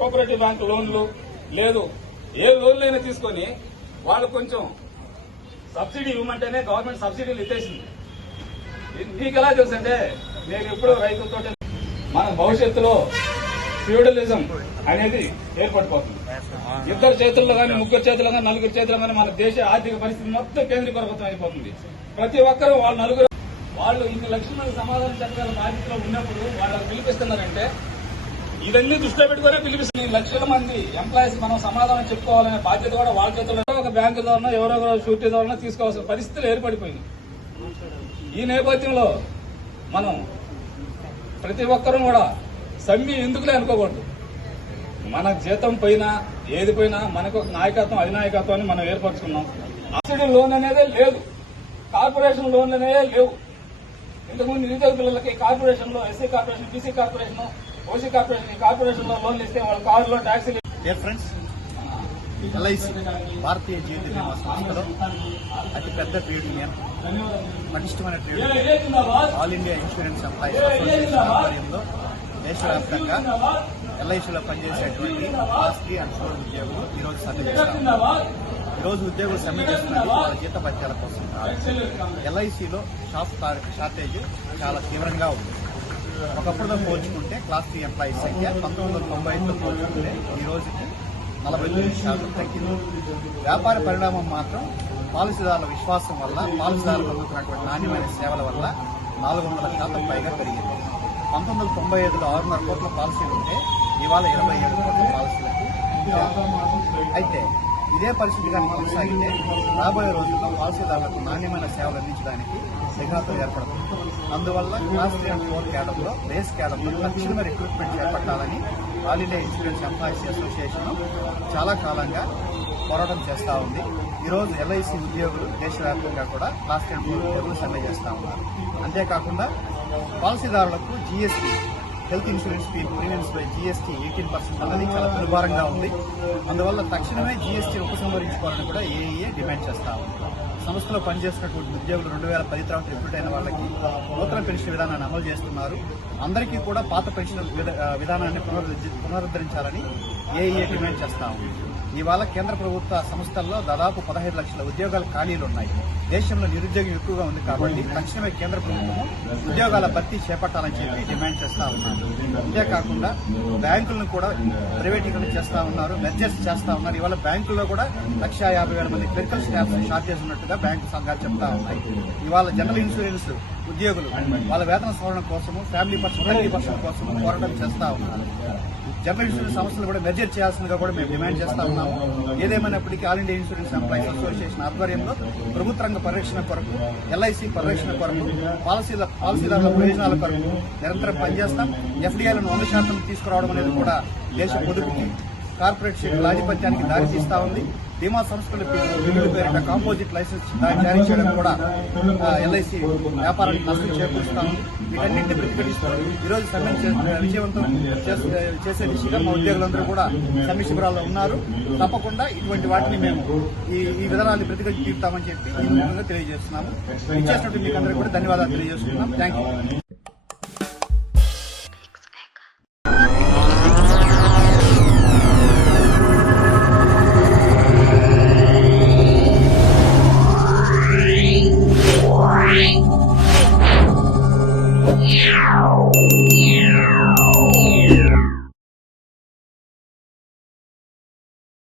Cooperative bank లోన్లు లేదు ఏ లోన్లైనా తీసుకొని వాళ్ళు కొంచెం సబ్సిడీ ఇవ్వమంటేనే గవర్నమెంట్ సబ్సిడీలు ఎత్తేసింది. మీకు ఎలా తెలుసు అంటే నేను ఎప్పుడో రైతులతో మన భవిష్యత్తులో ఫ్యూడలిజం అనేది ఏర్పడిపోతుంది. ఇద్దరు చేతుల్లో కానీ ముగ్గురు చేతుల్లో కానీ నలుగురు చేతుల్లో కానీ మన దేశ ఆర్థిక పరిస్థితి మొత్తం కేంద్రీకృతం అయిపోతుంది. ప్రతి ఒక్కరూ వాళ్ళ నలుగురు వాళ్ళు ఇన్ని లక్షల మంది సమాధానం చెప్పగల బాధ్యతలో ఉన్నప్పుడు వాళ్ళకి పిలిపిస్తున్నారంటే ఇవన్నీ దృష్టిలో పెట్టుకునే పిలిపిస్తుంది. లక్షల మంది ఎంప్లాయీస్ మనం సమాధానం చెప్పుకోవాలనే బాధ్యత కూడా వాళ్ళ చేతుల్లో ఒక బ్యాంకు ద్వారా ఎవరో షూరిటీ ద్వారా తీసుకోవాల్సిన పరిస్థితులు ఏర్పడిపోయింది. ఈ నేపథ్యంలో మనం ప్రతి ఒక్కరూ కూడా సమ్మె ఎందుకులే అనుకోకూడదు. మన జీతం పోయినా ఏది పోయినా మనకు ఒక నాయకత్వం అధినాయకత్వాన్ని మనం ఏర్పరచుకున్నాం. సబ్సిడీ లోన్ అనేదే లేదు, కార్పొరేషన్ లోన్లు అనేదే లేవు. ఇంతకుముందు నిరుద్యోగ పిల్లలకి కార్పొరేషన్ లో SC corporation, BC corporation, OC corporation, ఈ కార్పొరేషన్ లో లోన్లు ఇస్తే వాళ్ళ కారులో ట్యాక్సీలు. ఎల్ఐసి భారతీయ జీవిత బీమా సంస్థలో అతిపెద్ద ట్రేడ్ యూనియన్, పటిష్టమైన trade union all India insurance employees association ఆధ్వర్యంలో దేశవ్యాప్తంగా ఎల్ఐసిలో పనిచేసేటువంటి ఆస్తి అన్షూర్డ్ ఉద్యోగులు ఈరోజు సమ్మె చేస్తున్నారు. ఈరోజు ఉద్యోగులు సమ్మె చేస్తున్నది వాళ్ళ జీతభత్యాల కోసం. ఎల్ఐసిలో స్టాఫ్ షార్టేజ్ చాలా తీవ్రంగా ఉంది. ఒకప్పుడుతో పోల్చుకుంటే క్లాస్ 3 ఎంప్లాయీస్ సంఖ్య 1995తో పోల్చుకుంటే ఈ రోజుకి 49% తగ్గింది. వ్యాపార పరిణామం మాత్రం పాలసీదారుల విశ్వాసం వల్ల, పాలసీదారులు అందుతున్నటువంటి నాణ్యమైన సేవల వల్ల 400% పైగా పెరిగింది. 1995లో 600 కోట్ల పాలసీలు ఉంటే ఇవాళ 27 కోట్ల పాలసీలకు. అయితే ఇదే పరిస్థితి కానీ కొనసాగితే రాబోయే రోజుల్లో పాలసీదారులకు నాణ్యమైన సేవలు అందించడానికి విఘాతం ఏర్పడుతుంది. అందువల్ల క్లాస్ 3 అండ్ 4 క్యాడర్లో రేస్ క్యాడర్లో తక్షణమే రిక్రూట్మెంట్ చేపట్టాలని all India insurance employees association చాలా కాలంగా పోరాటం చేస్తూ ఉంది. ఈరోజు ఎల్ఐసి ఉద్యోగులు దేశవ్యాప్తంగా కూడా క్లాస్ 3 అండ్ 4 ఉద్యోగులు సమ్మె చేస్తూ ఉన్నారు. అంతేకాకుండా పాలసీదారులకు జీఎస్టీ, హెల్త్ ఇన్సూరెన్స్ ప్రీమియమ్స్ పై జీఎస్టీ 18% అన్నది చాలా దుర్భారంగా ఉంది. అందువల్ల తక్షణమే జీఎస్టీ ఉపసంహరించుకోవాలని కూడా ఏఏఏ డిమాండ్ చేస్తా ఉంది. సంస్థలో పనిచేస్తున్నటువంటి ఉద్యోగులు 2010 తర్వాత రిక్రూట్ అయిన వాళ్ళకి నూతన పెన్షన్ విధానాన్ని అమలు చేస్తున్నారు. అందరికీ కూడా పాత పెన్షన్ విధానాన్ని పునరుద్ధరించాలని ఏఏఏ డిమాండ్ చేస్తా ఉంది. ఇవాళ కేంద్ర ప్రభుత్వ సంస్థల్లో దాదాపు 15 లక్షల ఉద్యోగాల ఖాళీలు ఉన్నాయి. దేశంలో నిరుద్యోగం ఎక్కువగా ఉంది కాబట్టి తక్షణమే కేంద్ర ప్రభుత్వం ఉద్యోగాల భర్తీ చేపట్టాలని చెప్పి డిమాండ్ చేస్తా ఉన్నారు. అంతేకాకుండా బ్యాంకులను కూడా ప్రైవేటీకరణ చేస్తా ఉన్నారు, మెర్జర్స్ చేస్తా ఉన్నారు. ఇవాళ బ్యాంకుల్లో కూడా 150,000 మంది క్లరికల్ స్టాఫ్ షార్టేజ్ ఉన్నట్టుగా బ్యాంకు సంఘాలు చెప్తా ఉన్నాయి. ఇవాళ జనరల్ ఇన్సూరెన్స్ ఉద్యోగులు వాళ్ళ వేతన సవరణ కోసము, ఫ్యామిలీ పర్సన్ కోసము పోరాటం చేస్తా ఉన్నారు. జనరల్ ఇన్సూరెన్స్ సంస్థలు కూడా మెర్జర్ చేయాల్సిందిగా కూడా మేము డిమాండ్ చేస్తా ఉన్నాము. ఏదేమైనప్పటికీ all India insurance employees association ఆధ్వర్యంలో ప్రభుత్వ రంగ పరిరక్షణ కొరకు, ఎల్ఐసి పరిరక్షణ కొరకు, పాలసీదారుల ప్రయోజనాల కొరకు నిరంతరం పనిచేస్తాం. ఎఫ్డీఐలను 100% తీసుకురావడం అనేది కూడా దేశ పొదుపుకి, కార్పొరేట్ షేర్ల ఆధిపత్యానికి దారితీస్తా ఉంది. బీమా సంస్థల బిల్లుల పేరిట కాంపోజిట్ లైసెన్స్ జారీ చేయడం కూడా ఎల్ఐసి వ్యాపారానికి నష్టం చేకూరుస్తా ఉంది. వీటన్నింటినీ ప్రతిఘటిస్తూ ఈరోజు సమ్మె విజయవంతం చేసే దిశగా మా ఉద్యోగులందరూ కూడా సమ్మె శిబిరాల్లో ఉన్నారు. తప్పకుండా ఇటువంటి వాటిని మేము ఈ విధానాన్ని ప్రతిఘటించి తీరుతామని చెప్పి ఈ విధంగా తెలియజేస్తున్నాము. ఇచ్చేసినట్టు మీకు అందరికీ కూడా ధన్యవాదాలు తెలియజేస్తున్నాం. Thank you. Yeah.